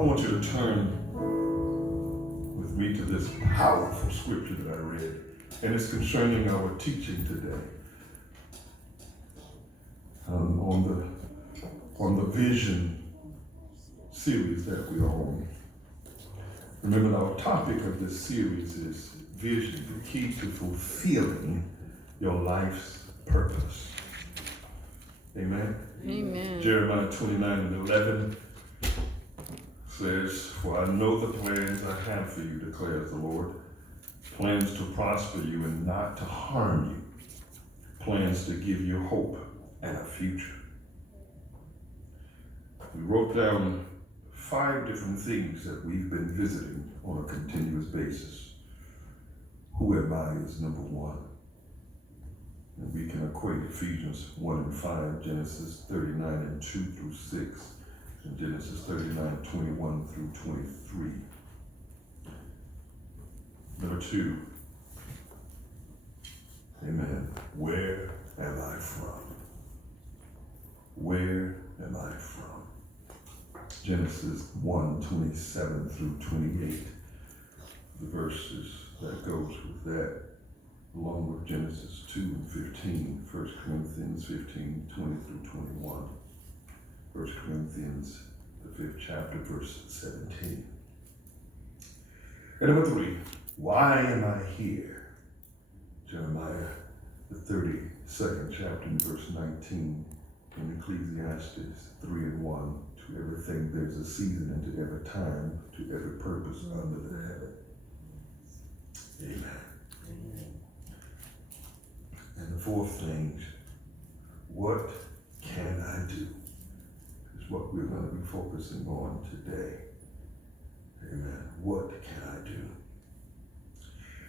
I want you to turn with me to this powerful scripture that I read, and it's concerning our teaching today on the vision series that we are on. Remember, our topic of this series is vision, the key to fulfilling your life's purpose. Amen? Amen. Jeremiah 29:11 says, "For I know the plans I have for you, declares the Lord, plans to prosper you and not to harm you, plans to give you hope and a future." We wrote down 5 different things that we've been visiting on a continuous basis. Who am I is number 1. And we can equate Ephesians 1:5, Genesis 39:2 through 6, and Genesis 39:21 through 23. Number 2, amen. Where am I from? Where am I from? Genesis 1:27 through 28, the verses that goes with that, along with Genesis 2:15, 1 Corinthians 15:20 through 21, 1 Corinthians, the 5th chapter, verse 17. And number 3, why am I here? Jeremiah, the 32nd chapter, and verse 19, in Ecclesiastes 3:1, to everything there's a season, and to every time, to every purpose under the heaven. Amen. And the 4th thing, what can I do? Is what we're going to be focusing on today. Amen. What can I do?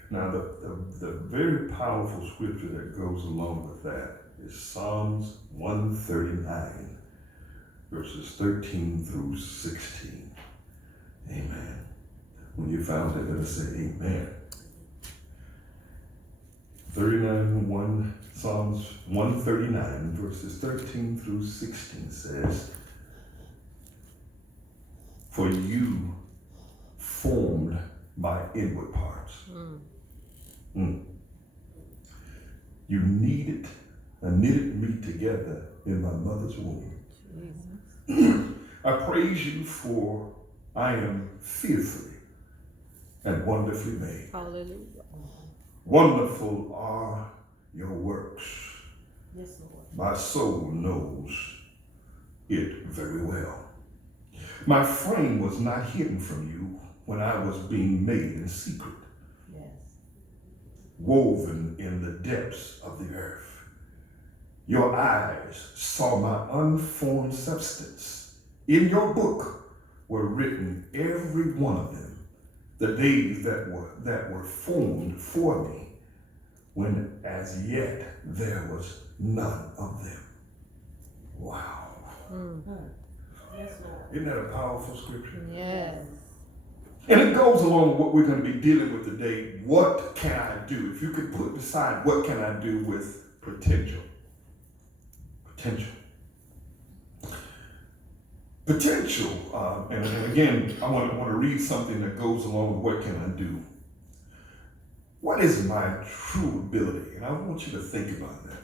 Now, the very powerful scripture that goes along with that is Psalms 139, verses 13 through 16. Amen. When you found it, let us say amen. 39:1, Psalms 139, verses 13 through 16 says, "For you formed my inward parts. You knitted me together in my mother's womb. I praise you, for I am fearfully and wonderfully made. Hallelujah. Wonderful are your works. Yes, Lord. My soul knows it very well. My frame was not hidden from you when I was being made in secret, woven in the depths of the earth. Your eyes saw my unformed substance. In your book were written, every one of them, the days that were formed for me, when as yet there was none of them." Wow. Yes, Lord. Isn't that a powerful scripture? Yes. And it goes along with what we're going to be dealing with today. What can I do? If you could put beside what can I do with potential. Potential. Potential, and again, I want to read something that goes along with what can I do. What is my true ability? And I want you to think about that.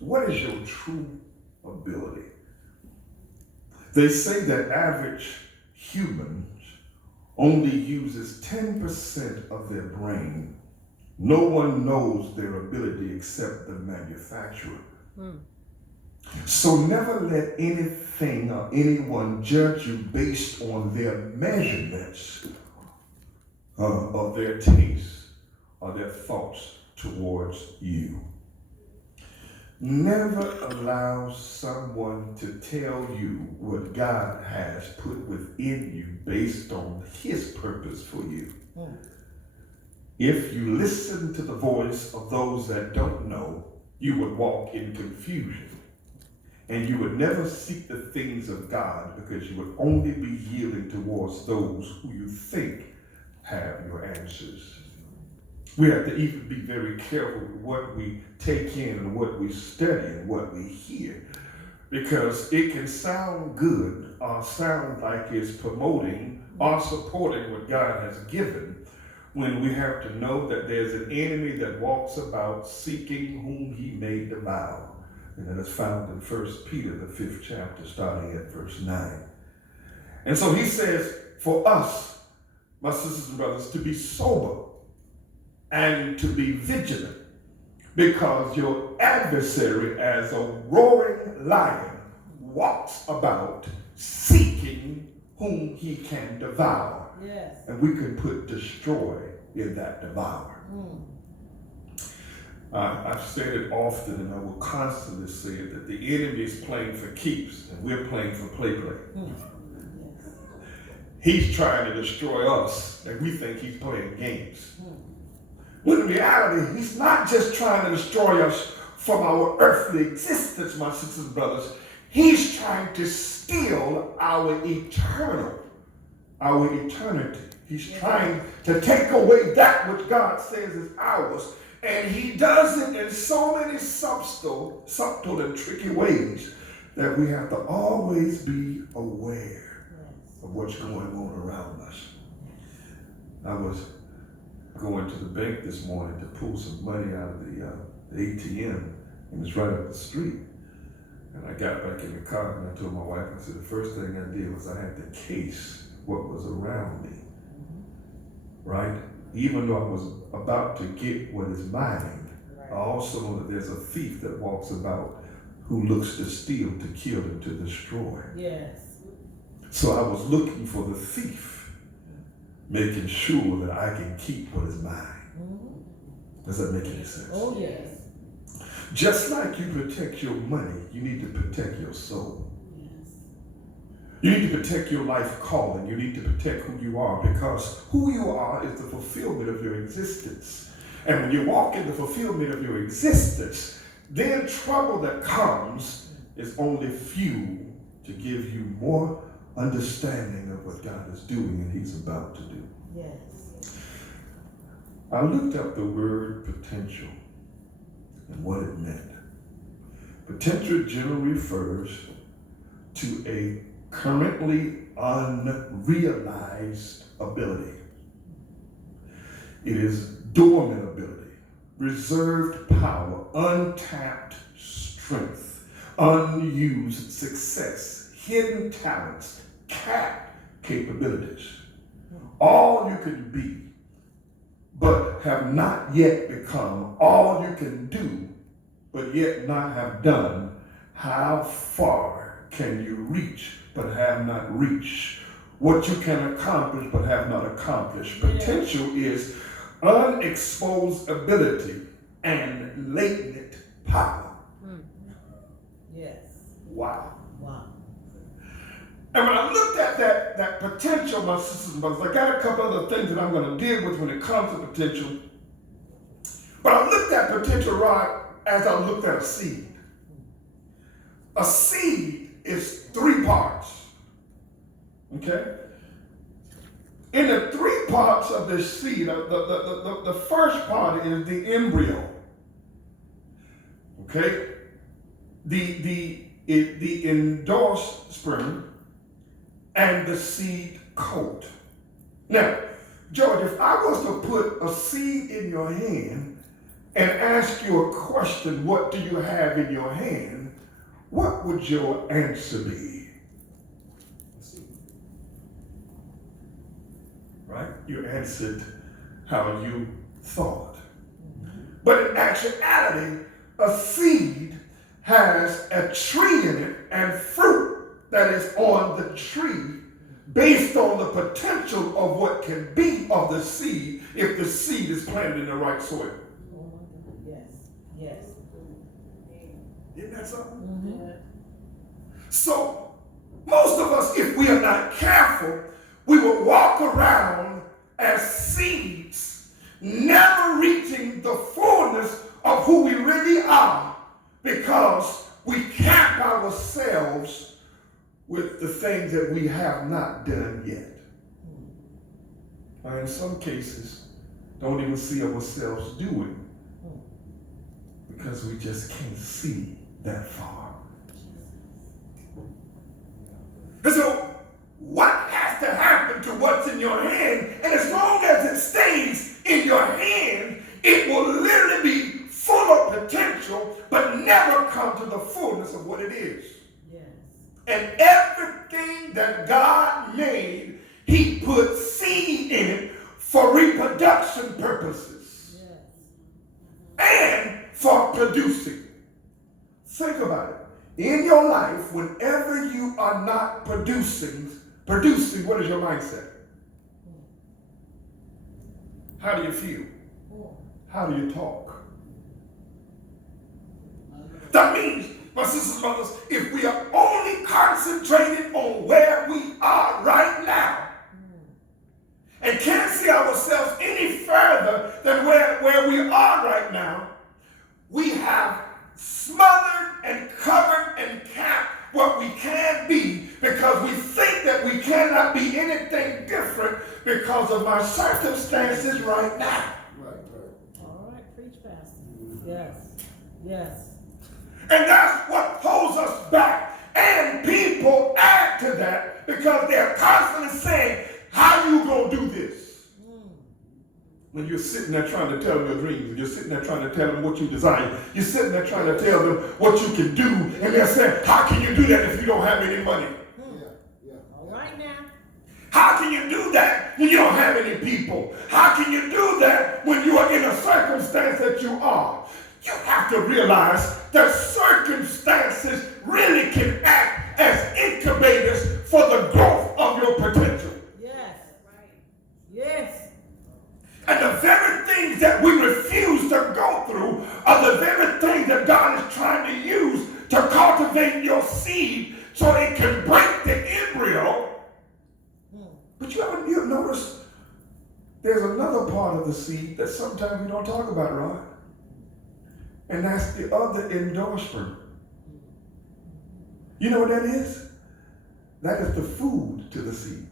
What is your true ability? They say that average humans only uses 10% of their brain. No one knows their ability except the manufacturer. So never let anything or anyone judge you based on their measurements of their taste or their thoughts towards you. Never allow someone to tell you what God has put within you based on his purpose for you. If you listen to the voice of those that don't know, you would walk in confusion. And you would never seek the things of God, because you would only be yielding towards those who you think have your answers. We have to even be very careful with what we take in and what we study and what we hear, because it can sound good or sound like it's promoting or supporting what God has given, when we have to know that there's an enemy that walks about seeking whom he may devour. And that is found in 1 Peter, the 5th chapter, starting at verse 9. And so he says, for us, my sisters and brothers, to be sober and to be vigilant, because your adversary, as a roaring lion, walks about seeking whom he can devour. Yes. And we can put destroy in that devour. I've said it often, and I will constantly say it, that the enemy is playing for keeps, and we're playing for play. He's trying to destroy us, and we think he's playing games. When in reality, he's not just trying to destroy us from our earthly existence, my sisters and brothers. He's trying to steal our eternity. He's trying to take away that which God says is ours. And he does it in so many subtle and tricky ways that we have to always be aware of what's going on around us. I was going to the bank this morning to pull some money out of the ATM, and it's right up the street. And I got back in the car and I told my wife, I said, the first thing I did was I had to case what was around me, right? Even though I was about to get what is mine, I also know that there's a thief that walks about who looks to steal, to kill, and to destroy. Yes. So I was looking for the thief, making sure that I can keep what is mine. Does that make any sense? Oh, yes. Just like you protect your money, you need to protect your soul. You need to protect your life calling. You need to protect who you are, because who you are is the fulfillment of your existence. And when you walk in the fulfillment of your existence, then trouble that comes is only fuel to give you more understanding of what God is doing and he's about to do. Yes. I looked up the word potential and what it meant. Potential generally refers to a currently unrealized ability. It is dormant ability, reserved power, untapped strength, unused success, hidden talents, capped capabilities. All you can be, but have not yet become, all you can do, but yet not have done. How far can you reach, but have not reached? What you can accomplish, but have not accomplished. Potential is unexposed ability and latent power. Yes. Wow. Wow. And when I looked at that potential, my sisters and brothers, I got a couple other things that I'm going to deal with when it comes to potential. But I looked at potential, Rod, as I looked at a seed. A seed is 3 parts. Okay? In the 3 parts of the seed, the first part is the embryo. Okay? The endosperm and the seed coat. Now, George, if I was to put a seed in your hand and ask you a question, what do you have in your hand? What would your answer be? Right? You answered how you thought. But in actuality, a seed has a tree in it and fruit that is on the tree based on the potential of what can be of the seed if the seed is planted in the right soil. Yes. Yes. Isn't that something? Mm-hmm. So most of us, if we are not careful, we will walk around as seeds, never reaching the fullness of who we really are, because we cap ourselves with the things that we have not done yet. Or in some cases, don't even see ourselves doing, because we just can't see that far. what has to happen to what's in your hand, and as long as it stays in your hand, it will literally be full of potential, but never come to the fullness of what it is. Yes. And everything that God made, he put seed in it for reproduction purposes. Yes. And for producing. Think about it. In your life, whenever you are not producing, what is your mindset? How do you feel? How do you talk? That means, my sisters and brothers, if we are only concentrated on where we are right now and can't see ourselves any further than where we are right now, we have smothered and covered and capped what we can be because we think that we cannot be anything different because of my circumstances right now. All right, preach, Pastor. Yes. Yes. And that's what holds us back. And people add to that because they're constantly saying, how you going to do this? When you're sitting there trying to tell them your dreams, and you're sitting there trying to tell them what you desire, you're sitting there trying to tell them what you can do, and they're saying, how can you do that if you don't have any money? All right now. How can you do that when you don't have any people? How can you do that when you are in a circumstance that you are? You have to realize that circumstances really can act as incubators for the growth of your potential. Yes. Right. Yes. And the very things that we refuse to go through are the very things that God is trying to use to cultivate your seed so it can break the embryo. But you have noticed there's another part of the seed that sometimes we don't talk about, right? And that's the other endorsement. You know what that is? That is the food to the seed.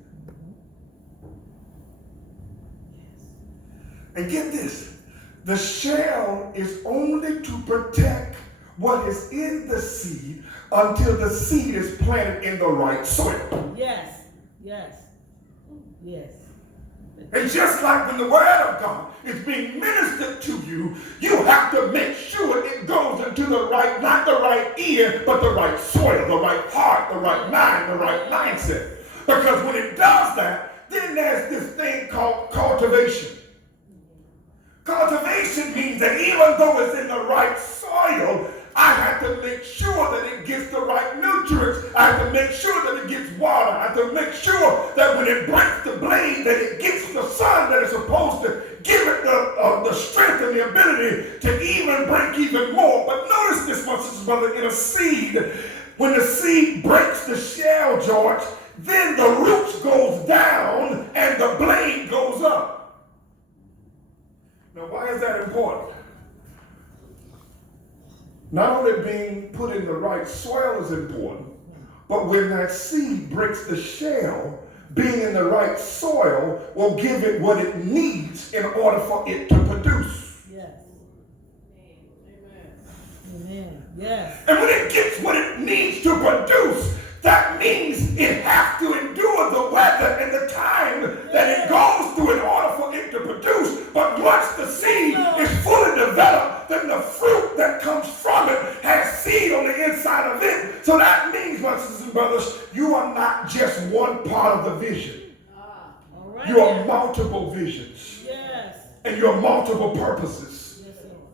And get this, the shell is only to protect what is in the seed until the seed is planted in the right soil. Yes, yes, yes. And just like when the word of God is being ministered to you, you have to make sure it goes into the right, not the right ear, but the right soil, the right heart, the right mind, the right mindset. Because when it does that, then there's this thing called cultivation. Cultivation means that even though it's in the right soil, I have to make sure that it gets the right nutrients. I have to make sure that it gets water. I have to make sure that when it breaks the blade, that it gets the sun that is supposed to give it the strength and the ability to even break even more. But notice this, my sister, brother, in a seed, when the seed breaks the shell, George, then the roots goes down and the blade goes up. Now, why is that important? Not only being put in the right soil is important, but when that seed breaks the shell, being in the right soil will give it what it needs in order for it to produce. Yes. Amen. Yes. And when it gets what it needs to produce, that means it has to endure the weather and the time that it goes through in order for it to produce. But once the seed is fully developed, then the fruit that comes from it has seed on the inside of it. So that means, my sisters and brothers, you are not just one part of the vision. All right. You are multiple visions. Yes. And you are multiple purposes. Yes, Lord.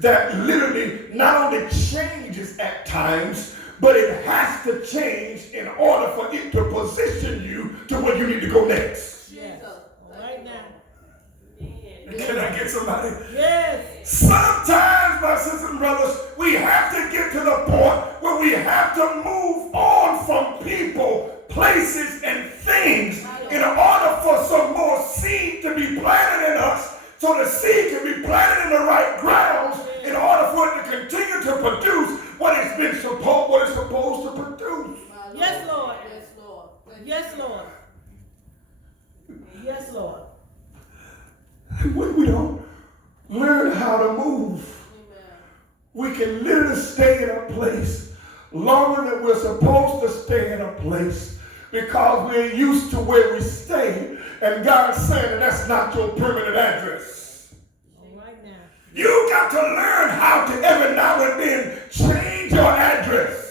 That literally not only changes at times, but it has to change in order for it to position you to where you need to go next. Yes. All right now. Can I get somebody? Yes. Sometimes, my sisters and brothers, we have to get to the point where we have to move on from people, places, and things in order for some more seed to be planted in us, so the seed can be planted in the right grounds in order for it to continue to produce what it's supposed to produce. Yes, Lord. Yes, Lord. Yes, Lord. When we don't learn how to move, we can literally stay in a place longer than we're supposed to stay in a place because we're used to where we stay, and God's saying that that's not your permanent address. All right now. You got to learn how to every now and then change your address.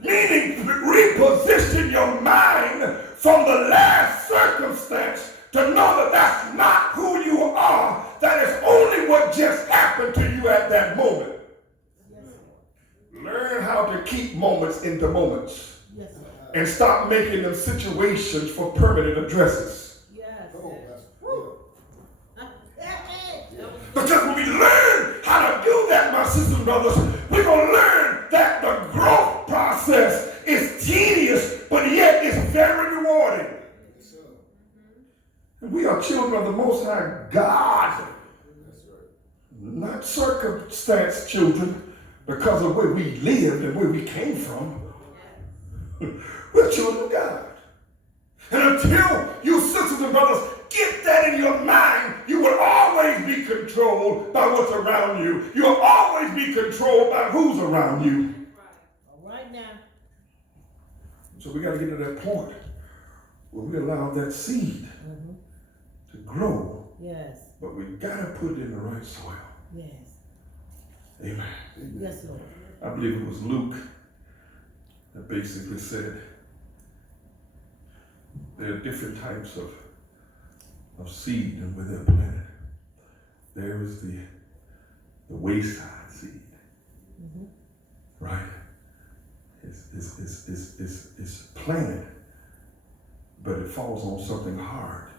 Meaning reposition your mind from the last circumstance to know that that's not who you are. That is only what just happened to you at that moment. Learn how to keep moments into moments. Yes. And stop making them situations for permanent addresses. Yes. Because when we learn how to do that, my sisters and brothers, we're going to learn that the growth process is tedious, but yet it's very rewarding. And we are children of the Most High God, not circumstance children because of where we lived and where we came from. We're children of God. And until you sisters and brothers get that in your mind, you will always be controlled by what's around you. You'll always be controlled by who's around you. All right now. So we got to get to that point where we allow that seed to grow. Yes. But we got to put it in the right soil. Yes. Amen. Yes, Lord. I believe it was Luke that basically said there are different types of seed and where they're planted. There is the wayside seed, right? It's planted, but it falls on something hard.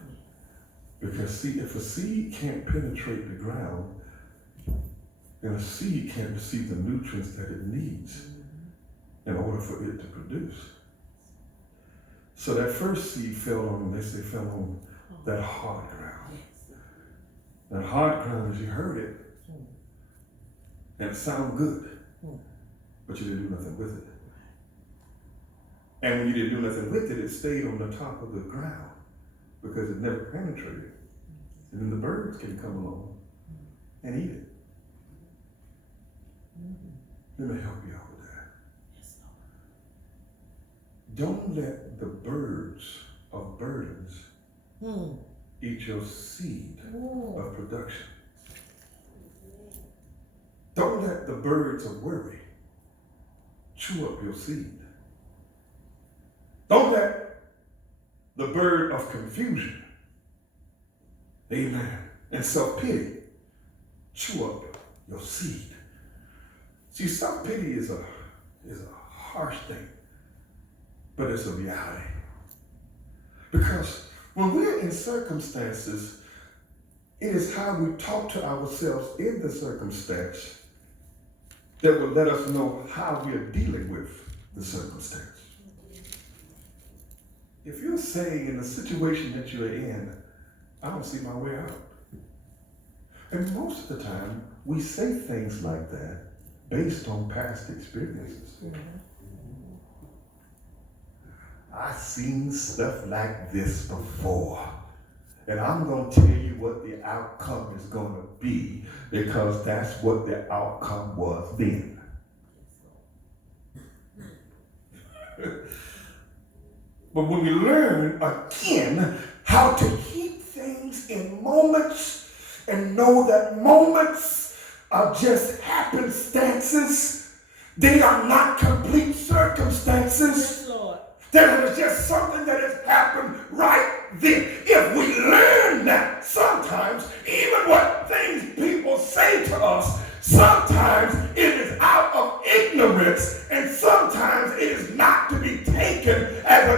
Because see, if a seed can't penetrate the ground, then a seed can't receive the nutrients that it needs in order for it to produce. So that first seed fell on that hard ground. That hard ground, as you heard it, and it sounded good, but you didn't do nothing with it. And when you didn't do nothing with it, it stayed on the top of the ground because it never penetrated. And then the birds can come along and eat it. Let me help you out with that. Don't let the birds of burdens eat your seed of production. Don't let the birds of worry chew up your seed. Don't let the bird of confusion, amen, and self-pity chew up your seed. See, self-pity is a harsh thing, but it's a reality. Because when we're in circumstances, it is how we talk to ourselves in the circumstance that will let us know how we are dealing with the circumstance. If you're saying in the situation that you're in, I don't see my way out. And most of the time, we say things like that based on past experiences. I've seen stuff like this before. And I'm going to tell you what the outcome is going to be because that's what the outcome was then. But when we learn again how to keep things in moments and know that moments are just happenstances, they are not complete circumstances. Yes, Lord. That is just something that has happened right then. If we learn that, sometimes even what things people say to us, sometimes it is out of ignorance, and sometimes it is not to be taken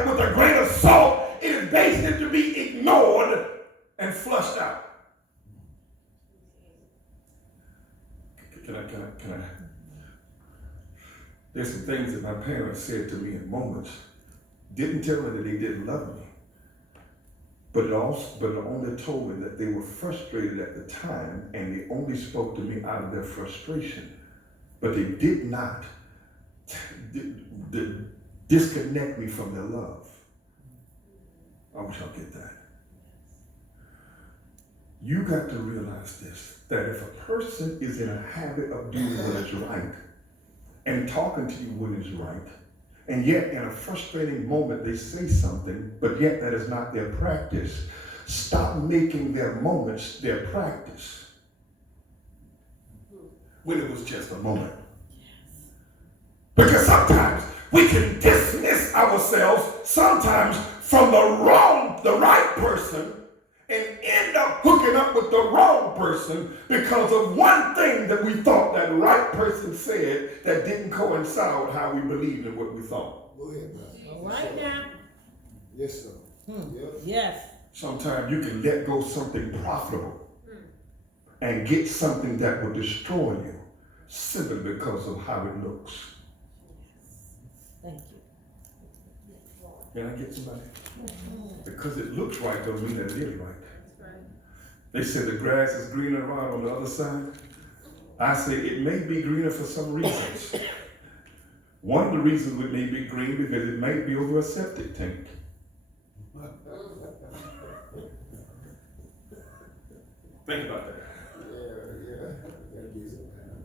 with a grain of salt. It is basically to be ignored and flushed out. Can I? There's some things that my parents said to me in moments. Didn't tell me that they didn't love me, but it only told me that they were frustrated at the time, and they only spoke to me out of their frustration. But they did not disconnect me from their love. I wish I'll get that. You got to realize this, that if a person is in a habit of doing what is right and talking to you when it's right, And yet, in a frustrating moment, they say something, but yet that is not their practice. Stop making their moments their practice when it was just a moment. Because sometimes we can dismiss ourselves sometimes from the right person and end up hooking up with the wrong person because of one thing that we thought that right person said that didn't coincide with how we believed and what we thought. Go ahead, brother. All right now. Yes, sir. Yep. Yes. Sometimes you can let go something profitable and get something that will destroy you simply because of how it looks. Thank you. Can I get somebody? Because it looks right don't mean that it is right. They say the grass is greener around on the other side. I say it may be greener for some reasons. One of the reasons it may be green because it may be over a septic tank. Think about that.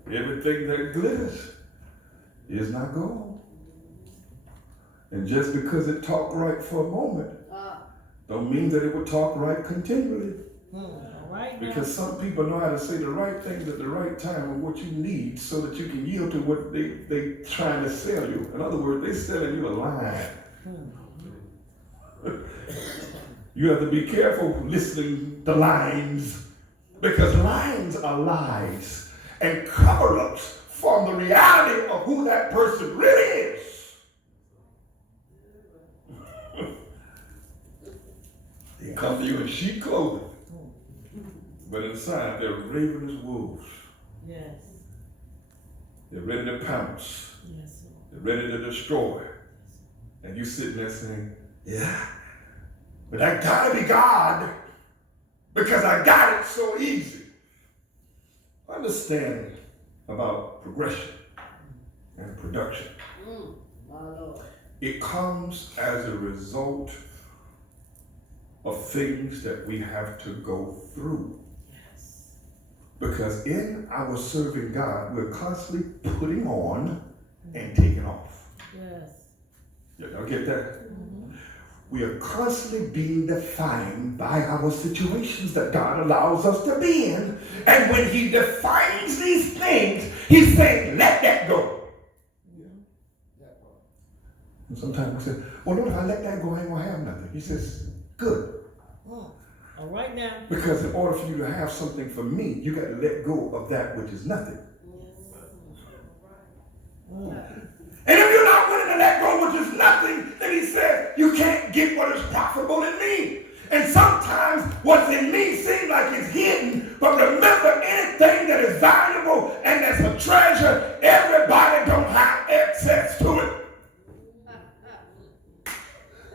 Yeah. Everything that glitters is not gold. And just because it talked right for a moment, don't mean that it would talk right continually. All right now. Because some people know how to say the right things at the right time and what you need so that you can yield to what they trying to sell you. In other words, they selling you a lie. You have to be careful listening to lines, because lines are lies and cover-ups from the reality of who that person really is. They come to you in sheep clothing, but inside they're ravenous wolves. Yes. They're ready to pounce. Yes, Lord. They're ready to destroy. And you sitting there saying, yeah, but that gotta be God because I got it so easy. Understand about progression and production. My Lord. It comes as a result of things that we have to go through. Yes. Because in our serving God, we're constantly putting on and taking off. Yes. Y'all get that? We are constantly being defined by our situations that God allows us to be in. And when He defines these things, He's saying, let that go. And sometimes we say, well, Lord, if I let that go, I ain't going to have nothing. He says, good. All right now. Because in order for you to have something from me, you got to let go of that which is nothing. And if you're not willing to let go which is nothing, then He said, you can't get what is profitable in me. And sometimes what's in me seems like it's hidden, but remember, anything that is valuable and that's a treasure, everybody don't have access to it.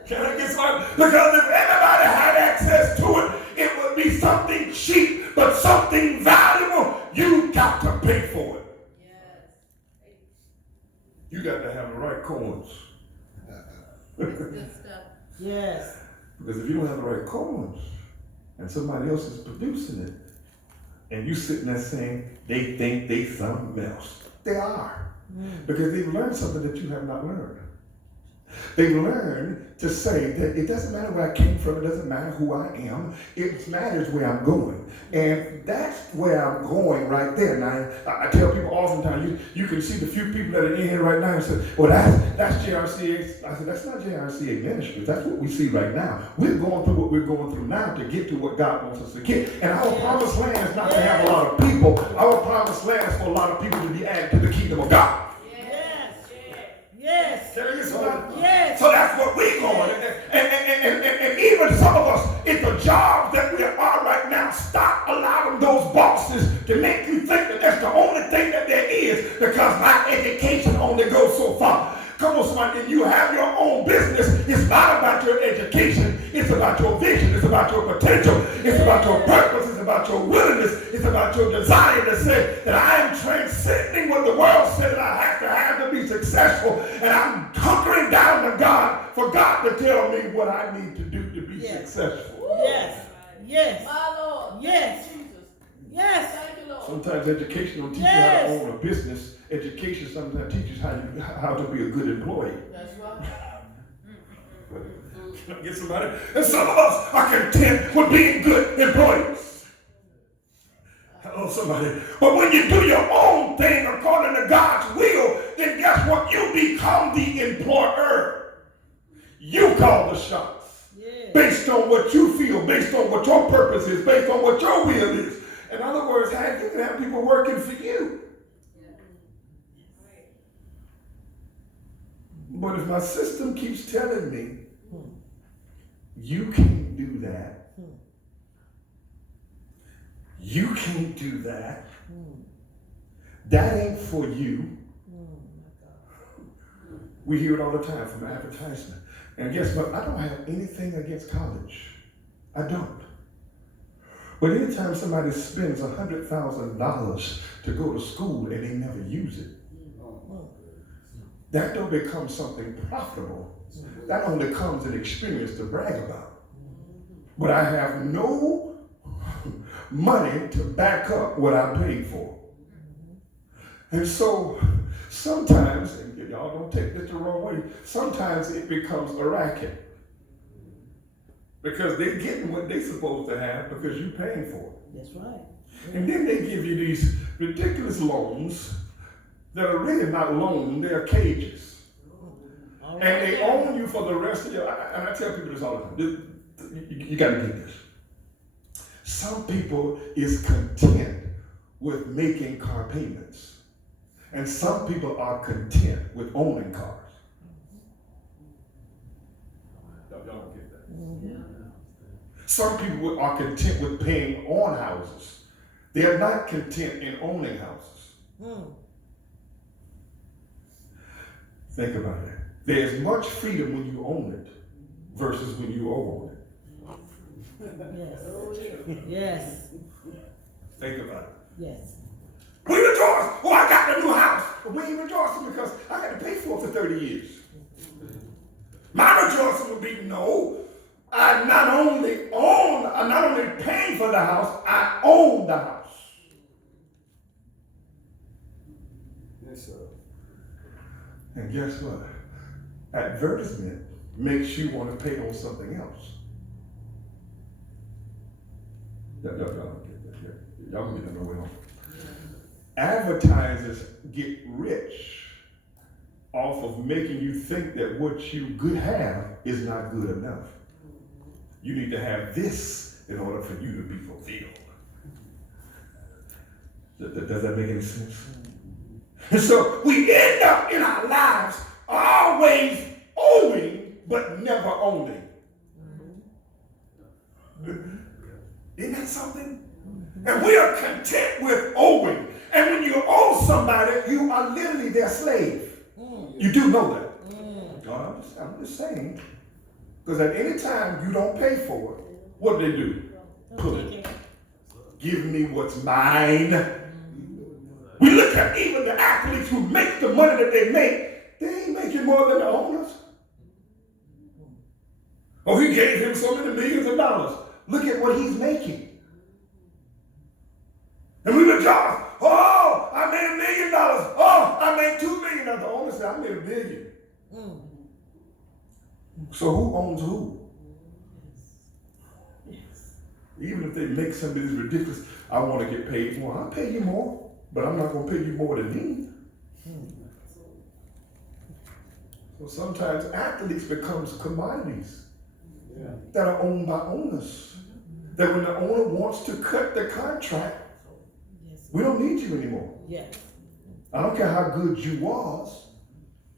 Can I get some? Because if everybody had access to it, it would be something cheap, but something valuable. You got to pay for it. Yes. You got to have the right coins. Good stuff. Yes. Because if you don't have the right coins and somebody else is producing it, and you sitting there saying they think they something else, they are. Because they've learned something that you have not learned. They learn to say that it doesn't matter where I came from, it doesn't matter who I am, it matters where I'm going. And that's where I'm going right there. Now, I tell people oftentimes, you can see the few people that are in here right now and say, well, that's JRCA. I said, that's not JRCA ministry. That's what we see right now. We're going through what we're going through now to get to what God wants us to get. And our promised land is not to have a lot of people. Our promised land is for a lot of people to be added to the kingdom of God. Yes. Can I get somebody? Yes. So that's what we're going. And even some of us, it's the jobs that we are right now. Stop allowing those bosses to make you think that that's the only thing that there is, because my education only goes so far. Come on, somebody, if you have your own business, it's not about your education. It's about your vision. It's about your potential. It's about your purpose. It's about your willingness. It's about your desire to say that I am transcending what the world said that I have to be successful. And I'm hunkering down to God for God to tell me what I need to do to be successful. Yes. Yes. My Lord. Yes. Jesus. Yes. Thank you, Lord. Sometimes education don't teach you how Yes. to own a business. Education sometimes teaches how to be a good employee. That's right. Can I get somebody? And some of us are content with being good employees. Hello, somebody. But when you do your own thing according to God's will, then guess what? You become the employer. You call the shots. Yeah. Based on what you feel, based on what your purpose is, based on what your will is. In other words, you can have people working for you. But if my system keeps telling me, you can't do that, you can't do that, that ain't for you. We hear it all the time from advertisement. And guess what? I don't have anything against college. I don't. But anytime somebody spends $100,000 to go to school and they never use it, that don't become something profitable. That only comes an experience to brag about. But I have no money to back up what I paid for. And so sometimes, and y'all don't take this the wrong way, sometimes it becomes a racket. Because they're getting what they're supposed to have because you're paying for it. That's right. And then they give you these ridiculous loans that are really not loans, they're cages. All And right they now. own you for the rest of your life. And I tell people this all the time. You got to get this. Some people is content with making car payments. And some people are content with owning cars. Y'all don't get that. Some people are content with paying on houses. They're not content in owning houses. Think about it. There's much freedom when you own it versus when you own it. Yes. Yes. Think about it. Yes. We rejoice. Oh, I got a new house. But we ain't rejoicing because I got to pay for it for 30 years. My rejoicing would be, no, I'm not only paying for the house, I own the house. Yes, sir. And guess what? Advertisement makes you want to pay on something else. Y'all don't get that. Y'all don't get that nowhere else. Advertisers get rich off of making you think that what you could have is not good enough. You need to have this in order for you to be fulfilled. Does that make any sense? And so we end up in our lives always owing but never owning. Isn't that something? And we are content with owing. And when you owe somebody, you are literally their slave. You do know that. God, I'm just saying. Because at any time you don't pay for it, what do they do? Pull it. Give me what's mine. We look at even the athletes who make the money that they make, they ain't making more than the owners. Oh, he gave him so many millions of dollars. Look at what he's making. And we rejoice. Oh, I made $1 million. Oh, I made $2 million. The owner said, I made $1 billion. So who owns who? Even if they make something that's ridiculous, I want to get paid more. I'll pay you more, but I'm not going to pay you more than me. So sometimes athletes becomes commodities that are owned by owners. That when the owner wants to cut the contract, we don't need you anymore. Yes. I don't care how good you was,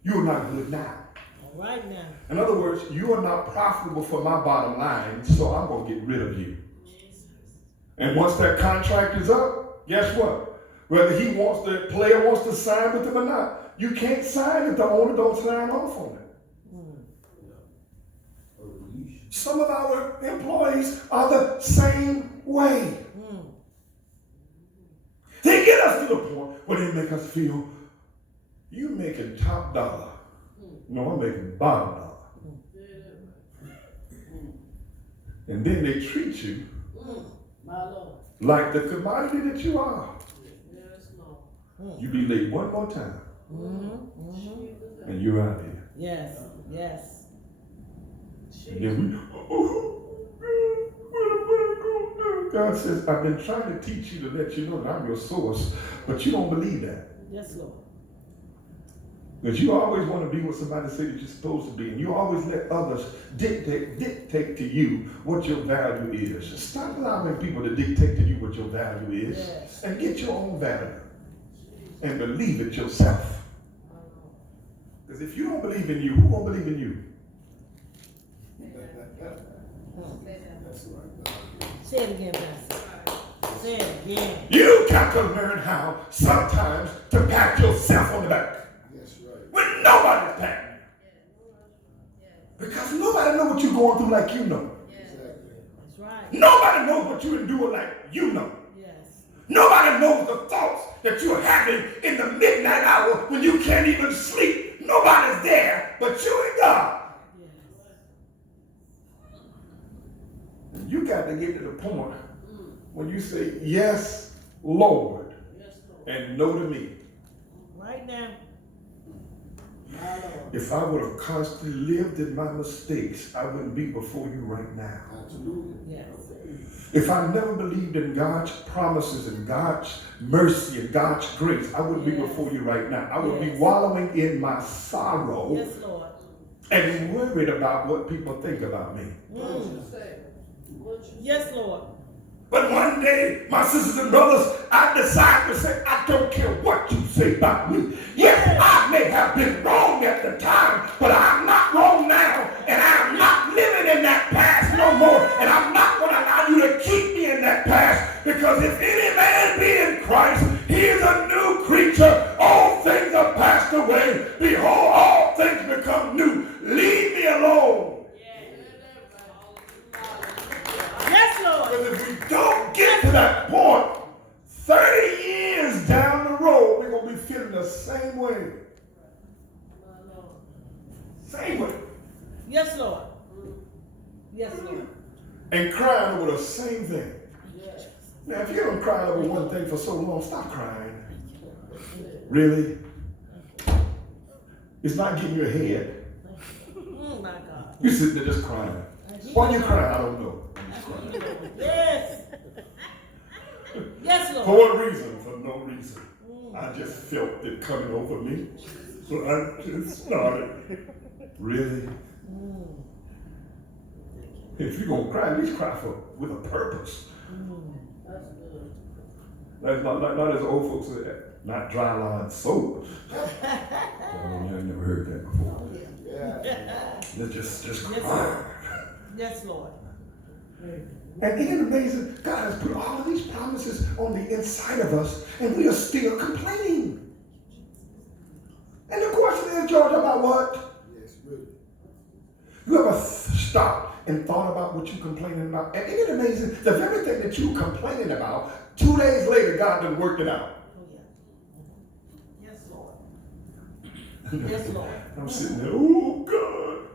you're not good now. All right now. In other words, you are not profitable for my bottom line, so I'm going to get rid of you. And once that contract is up, guess what? Whether the player wants to sign with him or not, you can't sign if the owner don't sign off on it. Some of our employees are the same way. They get us to the point where they make us feel, you making top dollar. No, I'm making bottom dollar. And then they treat you My Lord. Like the commodity that you are. Yes, Lord. You be late one more time, and you're out here. Yes, yes. And then God says, I've been trying to teach you to let you know that I'm your source, but you don't believe that. Yes, Lord. Because you always want to be what somebody said that you're supposed to be, and you always let others dictate to you what your value is. Stop allowing people to dictate to you what your value is, Yes. and get your own value, and believe it yourself. Because if you don't believe in you, who won't believe in you? That's right. Say it again, Pastor. Say it again. You got to learn how sometimes to pat yourself on the back That's right. when nobody's patting you. Because nobody knows what you're going through like you know. Exactly. That's right. Nobody knows what you're doing like you know. Yes. Nobody knows the thoughts that you're having in the midnight hour when you can't even sleep. Nobody's there but you and God. Yes. And you got to get to the point when you say, yes, Lord, Yes, Lord. and no to me. Right now. My Lord. If I would have constantly lived in my mistakes, I wouldn't be before you right now. Absolutely. Yes. If I never believed in God's promises and God's mercy and God's grace, I wouldn't be Yes. before you right now. I would be Yes. wallowing in my sorrow Yes, Lord. and worried about what people think about me. Yes, Lord. But one day, my sisters and brothers, I decided to say, I don't care what you say about me. Yes, I may have been wrong at the time, but I'm not wrong now, and I'm not living in that past no more, and I'm not going to allow you to keep me in that past, because if any man be in Christ, he is a new creature. All things are passed away. Behold, all things become new. Leave me alone. Yes, Lord. Because if we don't get to that point, 30 years down the road, we're going to be feeling the same way. Same way. Yes, Lord. Yes, Lord. And crying over the same thing. Yes. Now, if you're going to cry over one thing for so long, stop crying. Really? It's not getting you ahead. My God. You're sitting there just crying. Why you crying? I don't know. I'm just crying. Yes. Yes, For Lord. what reason? For no reason. I just felt it coming over me. So I just started. Really? If you're going to cry, at least cry with a purpose. That's not as old folks say, not dry line soap. I never heard that before. Yeah. Let's just Yes, cry. Lord. Yes, Lord. And isn't it amazing? God has put all of these promises on the inside of us, and we are still complaining. And the question is, George, about what? Yes, really. You ever stopped and thought about what you're complaining about? And isn't it amazing? The very thing that you're complaining about, 2 days later, God done worked it out. Oh, yeah. Yes, Lord. Yes, Lord. I'm sitting there, oh, God,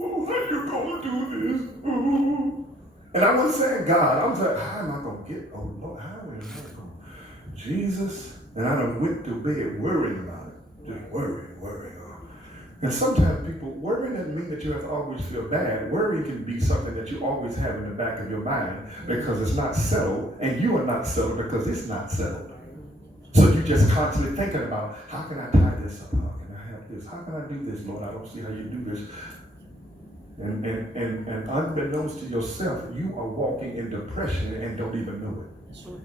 oh, how you going to do this? Oh. And I wasn't saying God. I was like, how am I going to get, oh, Lord, how am I going to, Jesus? And I done went to bed worrying about it. Just worrying. And sometimes people, worrying doesn't mean that you have to always feel bad. Worry can be something that you always have in the back of your mind because it's not settled, and you are not settled because it's not settled. So you just constantly thinking about, how can I tie this up? How can I have this? How can I do this, Lord? I don't see how you do this. And unbeknownst to yourself, you are walking in depression and don't even know it. That's right.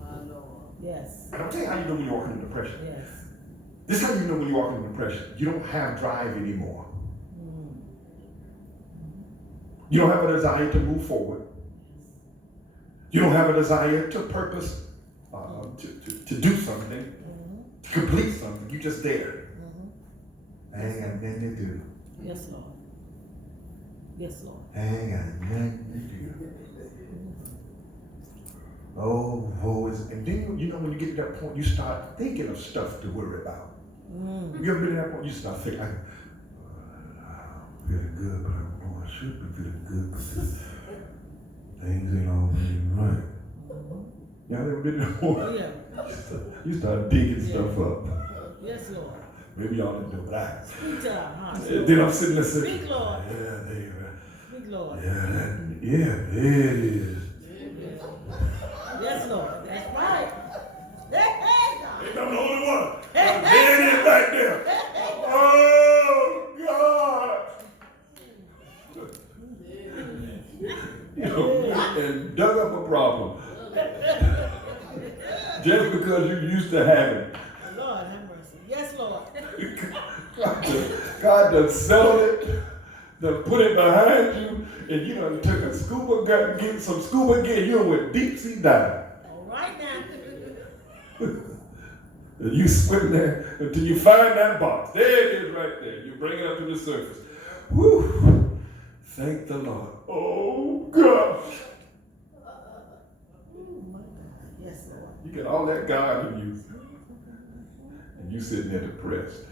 My Lord. Yes. And I'll tell you how you know when you're walking in depression. Yes. This is how you know when you're walking in depression. You don't have drive anymore. You don't have a desire to move forward. You don't have a desire to purpose, to do something, to complete something. You just there. I ain't got nothing to do. Yes, Lord. Yes, Lord. I ain't got nothing to do. Oh, and then, you know, when you get to that point, you start thinking of stuff to worry about. You ever been at that point? You start thinking, I'm feeling good, but I don't know I should be feeling good because things ain't always right. Y'all ever been there? Oh, yeah. You start digging stuff up. Yes, Lord. Maybe y'all didn't do it, but I. Speak to our hearts. Then I'm sitting there saying, Speak, Lord. yeah, they, Speak, Lord. yeah, there it is. Yes, Lord. That's right. Hey, God. Ain't I'm the only one. There it is right there. Oh, God. You know, and dug up a problem. Just because you used to have it. Lord have mercy. Yes, Lord. God done settled it, done put it behind you, and you done took a scuba gun, get some scuba gear, you went deep sea diving. All right now. And you swim there until you find that box. There it is right there. You bring it up to the surface. Whew. Thank the Lord. Oh, gosh. Yes, Lord. You get all that God in you. And you sitting there depressed.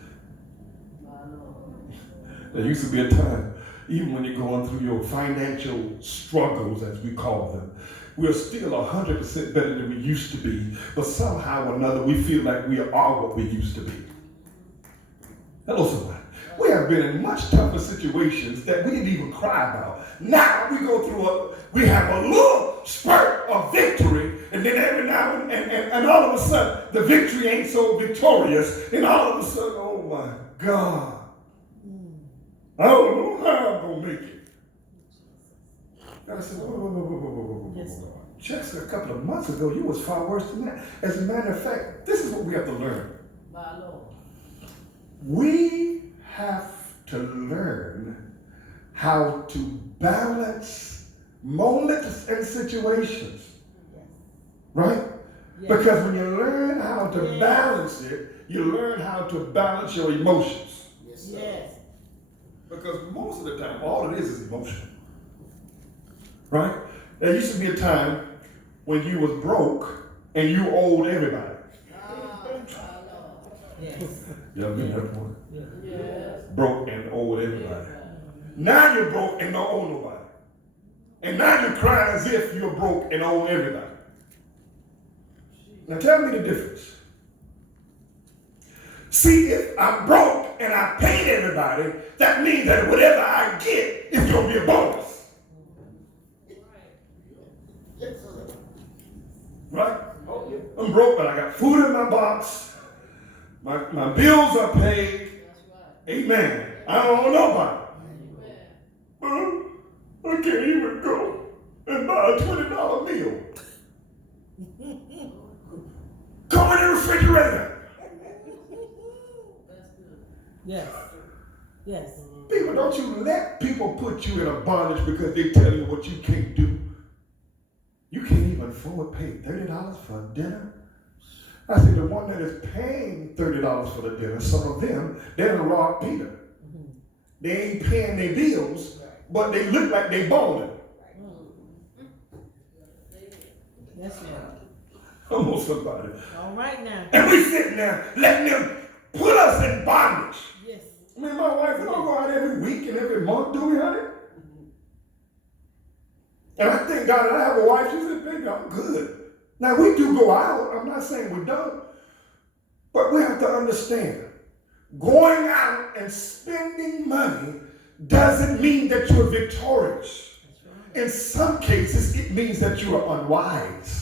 There used to be a time, even when you're going through your financial struggles, as we call them, we're still 100% better than we used to be, but somehow or another we feel like we are what we used to be. Hello, somebody. We have been in much tougher situations that we didn't even cry about. Now we go through we have a little spurt of victory, and then every now and all of a sudden the victory ain't so victorious, and all of a sudden, oh my God. I don't know how I'm going to make it. God said, whoa. Yes, Just a couple of months ago, you was far worse than that. As a matter of fact, this is what we have to learn. My Lord. We have to learn how to balance moments and situations. Right? Yes. Because when you learn how to Yes. balance it, you learn how to balance your emotions. Yes, sir. Yes. Because most of the time, all it is emotion. Right? There used to be a time when you was broke and you owed everybody. Yes. Y'all been that point? Yes. Broke and owed everybody. Now you're broke and don't owe nobody. And now you're crying as if you're broke and owe everybody. Now tell me the difference. See, if I'm broke and I paid everybody, that means that whatever I get is going to be a bonus. Yes, sir. Right? I'm broke, but I got food in my box. My bills are paid. Amen. I don't owe nobody. I can't even go and buy a $20 meal. Go in the refrigerator. Yes. Yes. People, don't you let people put you in a bondage because they tell you what you can't do. You can't even afford to pay $30 for dinner. I said the one that is paying $30 for the dinner, some of them, they done robbed Peter. Mm-hmm. They ain't paying their bills, but they look like they balling. Yes, Lord. Come on, somebody. All right now. And we sitting there letting them put us in bondage. Yes. I mean, my wife, we don't go out every week and every month, do we, honey? And I thank God that I have a wife. She said, baby, I'm good. Now, we do go out. I'm not saying we don't. But we have to understand, going out and spending money doesn't mean that you're victorious. In some cases, it means that you are unwise.